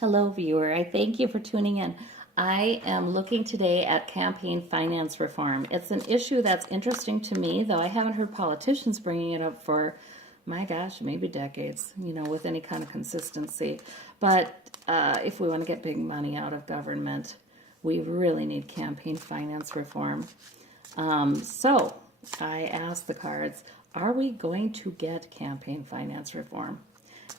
Hello, viewer. I thank you for tuning in. I am looking today at campaign finance reform. It's an issue that's interesting to me, though I haven't heard politicians bringing it up for, my gosh, maybe decades, with any kind of consistency. But if we want to get big money out of government, we really need campaign finance reform. So I asked the cards, are we going to get campaign finance reform?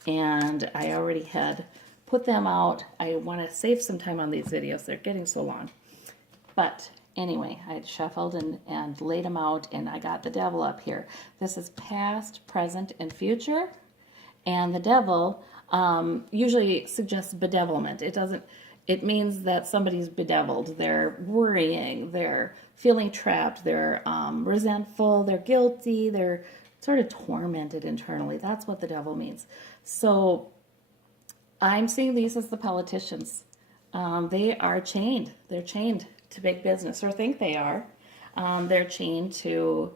And I already had put them out. I want to save some time on these videos. They're getting so long. But anyway, I had shuffled and laid them out, and I got the devil up here. This is past, present, and future. And the devil usually suggests bedevilment. It means that somebody's bedeviled. They're worrying, they're feeling trapped, they're resentful, they're guilty, they're sort of tormented internally. That's what the devil means. So I'm seeing these as the politicians. They are chained. They're chained to big business, or think they are. They're chained to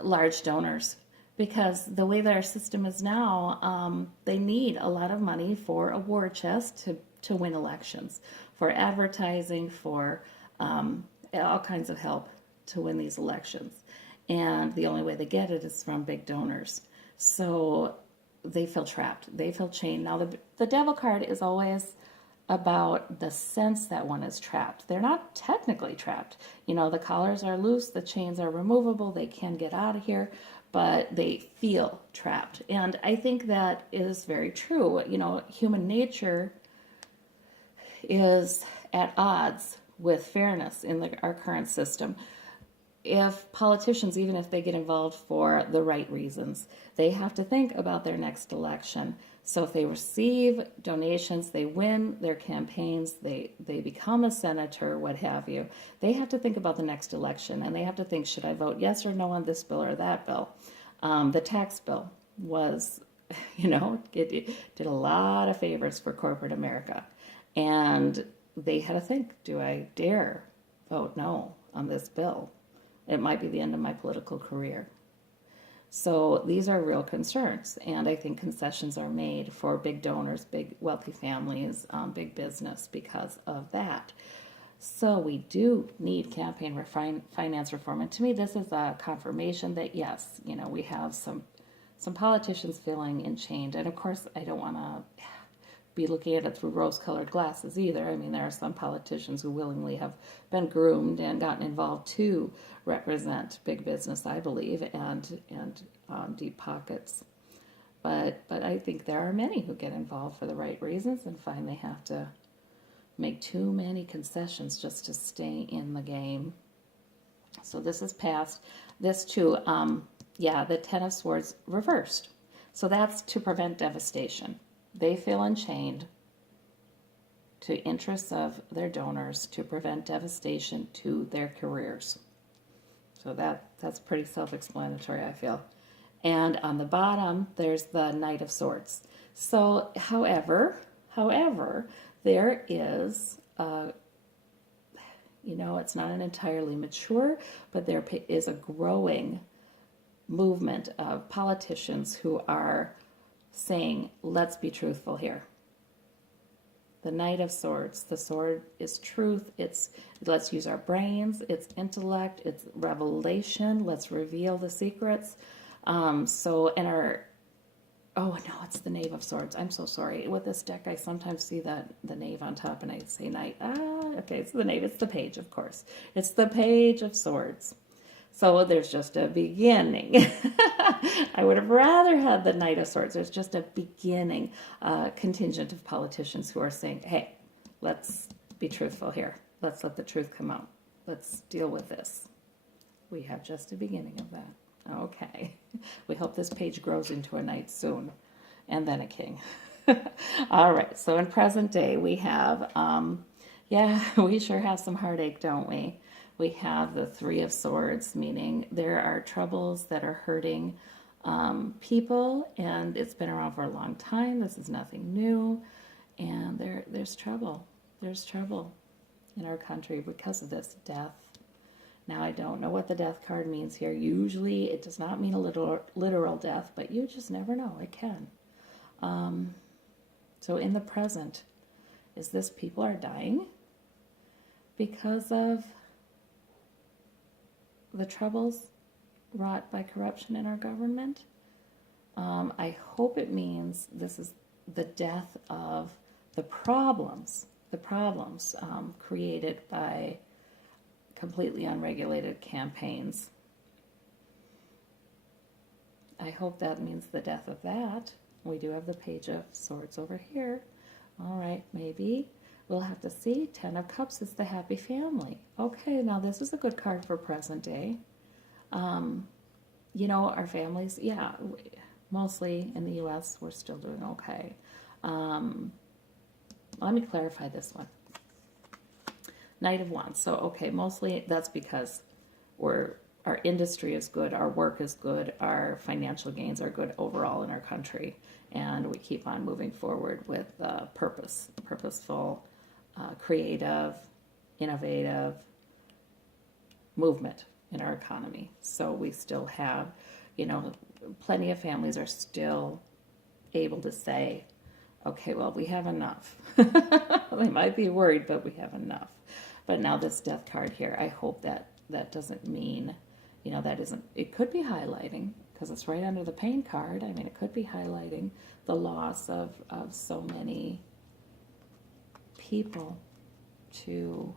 large donors because the way that our system is now, they need a lot of money for a war chest to win elections, for advertising, for all kinds of help to win these elections. And the only way they get it is from big donors. So they feel trapped. They feel chained. Now, the devil card is always about the sense that one is trapped. They're not technically trapped. The collars are loose, the chains are removable, they can get out of here, but they feel trapped. And I think that is very true. Human nature is at odds with fairness in our current system. If politicians, even if they get involved for the right reasons, they have to think about their next election. So if they receive donations, they win their campaigns, they become a senator, what have you, they have to think about the next election, and they have to think, should I vote yes or no on this bill or that bill? The tax bill was, it did a lot of favors for corporate America. And they had to think, do I dare vote no on this bill? It might be the end of my political career. So these are real concerns, and I think concessions are made for big donors, big wealthy families, big business because of that. So we do need campaign finance reform, and to me this is a confirmation that yes, we have some politicians feeling enchained, and of course I don't want to be looking at it through rose-colored glasses either. I mean, there are some politicians who willingly have been groomed and gotten involved to represent big business, I believe, and deep pockets. But I think there are many who get involved for the right reasons and find they have to make too many concessions just to stay in the game. So this is past. This too, the Ten of Swords reversed. So that's to prevent devastation. They feel enchained to interests of their donors to prevent devastation to their careers. So that's pretty self-explanatory, I feel. And on the bottom, there's the Knight of Swords. So, however, there is, it's not an entirely mature, but there is a growing movement of politicians who are saying, let's be truthful here. The Knight of Swords, the sword is truth. It's let's use our brains, it's intellect, it's revelation. Let's reveal the secrets. It's the Knave of Swords. I'm so sorry. With this deck, I sometimes see the knave on top and I say knight. Okay, it's the knave. It's the page, of course. It's the Page of Swords. So there's just a beginning. I would have rather had the Knight of Swords. There's just a beginning contingent of politicians who are saying, hey, let's be truthful here. Let's let the truth come out. Let's deal with this. We have just a beginning of that. Okay. We hope this page grows into a knight soon, and then a king. All right. So in present day, we have, we sure have some heartache, don't we? We have the Three of Swords, meaning there are troubles that are hurting people, and it's been around for a long time. This is nothing new, and there's trouble. There's trouble in our country because of this death. Now, I don't know what the death card means here. Usually, it does not mean a literal death, but you just never know. It can. So in the present, Is this people are dying because of the troubles wrought by corruption in our government? I hope it means this is the death of the problems created by completely unregulated campaigns. I hope that means the death of that. We do have the Page of Swords over here. All right, maybe we'll have to see. Ten of Cups is the happy family. Okay, now this is a good card for present day. You know, our families, yeah, mostly in the U.S., we're still doing okay. Let me clarify this one. Knight of Wands. So, okay, mostly that's because our industry is good, our work is good, our financial gains are good overall in our country, and we keep on moving forward with purposeful, creative, innovative movement in our economy. So we still have, you know, plenty of families are still able to say, okay, well, we have enough. They might be worried, but we have enough. But now this Death card here, I hope that doesn't mean, you know, that isn't, it could be highlighting, because it's right under the Pain card. I mean, it could be highlighting the loss of so many people to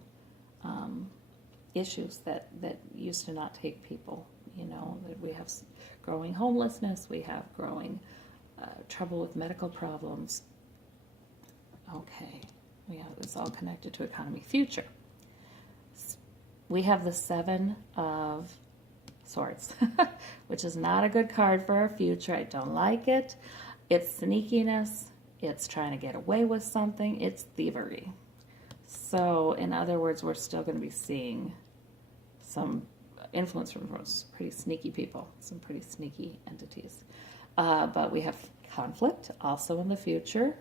issues that used to not take people, you know, that we have growing homelessness, we have growing trouble with medical problems. Okay, it's all connected to economy. Future. We have the Seven of Swords, which is not a good card for our future. I don't like it. It's sneakiness. It's trying to get away with something. It's thievery. So, in other words, we're still going to be seeing some influence from pretty sneaky people, some pretty sneaky entities. But we have conflict also in the future.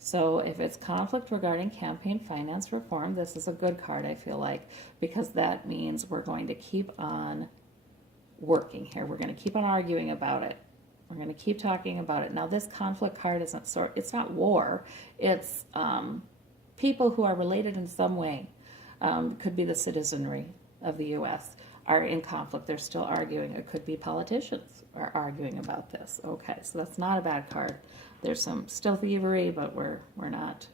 So if it's conflict regarding campaign finance reform, this is a good card, I feel like, because that means we're going to keep on working here. We're going to keep on arguing about it. We're going to keep talking about it. Now, this conflict card isn't it's not war. It's people who are related in some way. Could be the citizenry of the U.S. are in conflict. They're still arguing. It could be politicians are arguing about this. Okay, so that's not a bad card. There's some still thievery, but we're not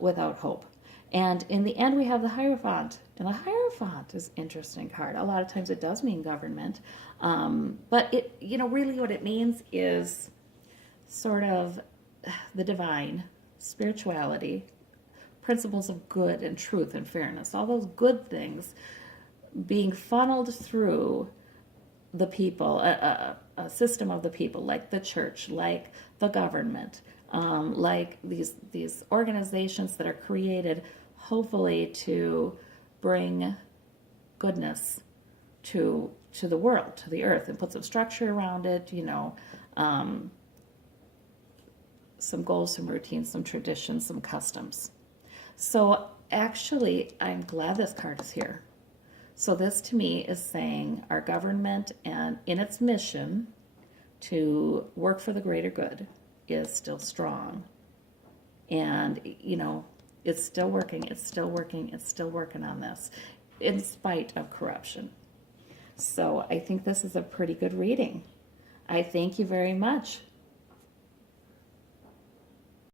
without hope. And in the end, we have the Hierophant. And the Hierophant is an interesting card. A lot of times it does mean government. But it, you know, really what it means is sort of the divine, spirituality, principles of good and truth and fairness, all those good things being funneled through the people, a system of the people, like the church, like the government, like these organizations that are created hopefully to bring goodness to the world, to the earth, and put some structure around it, you know, some goals, some routines, some traditions, some customs. So actually, I'm glad this card is here. So this to me is saying our government and in its mission to work for the greater good is still strong. And, you know, it's still working, it's still working, it's still working on this in spite of corruption. So I think this is a pretty good reading. I thank you very much.